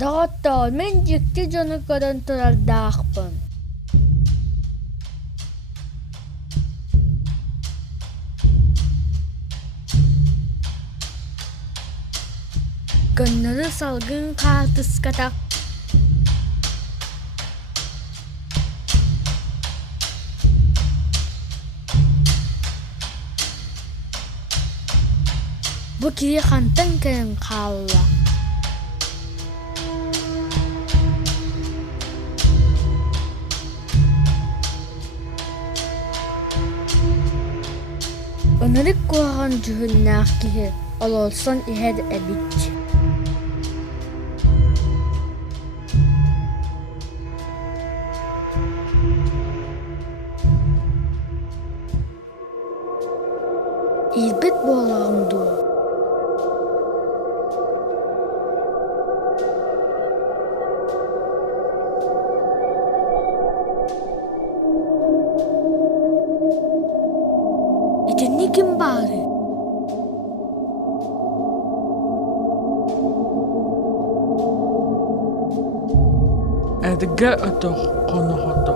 Доғоттоҕор, мен дьикти дьону көрөн турардаахпын. Гыннары салгын хаалтыската. Бу кири хантан кэрин хаалла. Онырык куаган жүһүннаах киһи ололсон иһэр эбит. Иирбит буолагым дуу. Итинни ким баары? Эдгэ өтөх хоноһото.